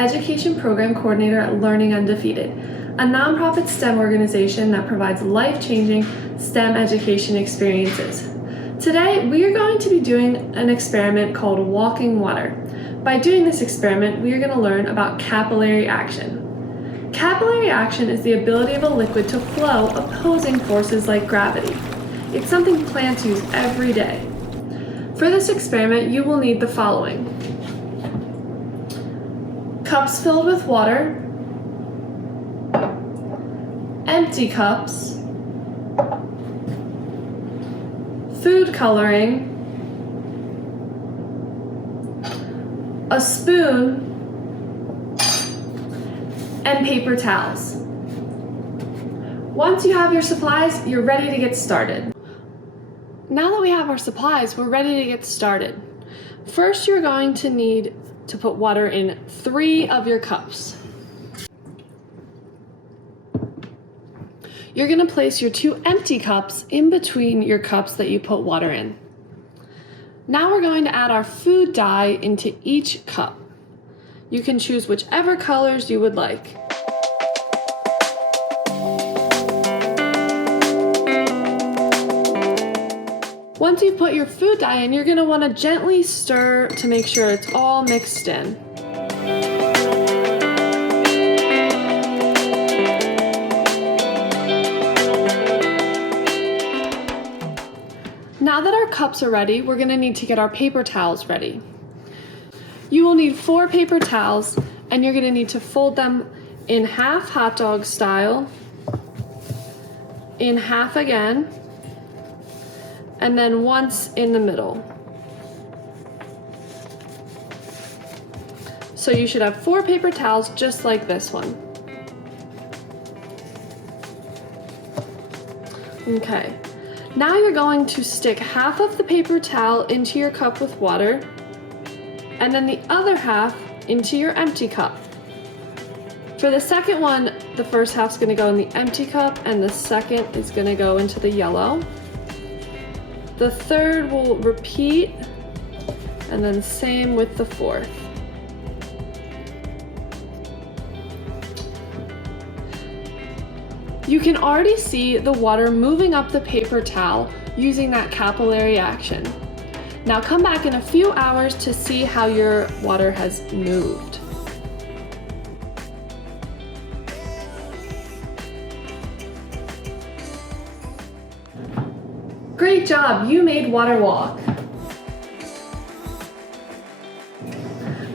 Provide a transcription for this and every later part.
Education Program Coordinator at Learning Undefeated, a nonprofit STEM organization that provides life-changing STEM education experiences. Today, we are going to be doing an experiment called walking water. By doing this experiment, we are going to learn about capillary action. Capillary action is the ability of a liquid to flow opposing forces like gravity. It's something plants use every day. For this experiment, you will need the following: cups filled with water, empty cups, food coloring, a spoon, and paper towels. Once you have your supplies, you're ready to get started. Now that we have our supplies, we're ready to get started. First, you're going to need to put water in 3 of your cups. You're going to place your 2 empty cups in between your cups that you put water in. Now we're going to add our food dye into each cup. You can choose whichever colors you would like. Once you've put your food dye in, you're going to want to gently stir to make sure it's all mixed in. Now that our cups are ready, we're going to need to get our paper towels ready. You will need 4 paper towels, and you're going to need to fold them in half hot dog style, in half again, and then once in the middle. So you should have 4 paper towels just like this one. Okay. Now you're going to stick half of the paper towel into your cup with water, and then the other half into your empty cup. For the second one, the first half's going to go in the empty cup, and the second is going to go into the yellow. The third will repeat, and then same with the fourth. You can already see the water moving up the paper towel using that capillary action. Now come back in a few hours to see how your water has moved. Great job, you made water walk.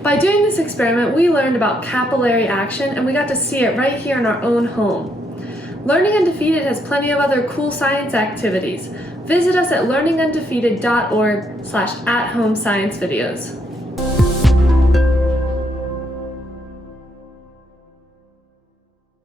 By doing this experiment, we learned about capillary action, and we got to see it right here in our own home. Learning Undefeated has plenty of other cool science activities. Visit us at learningundefeated.org/at-home science videos.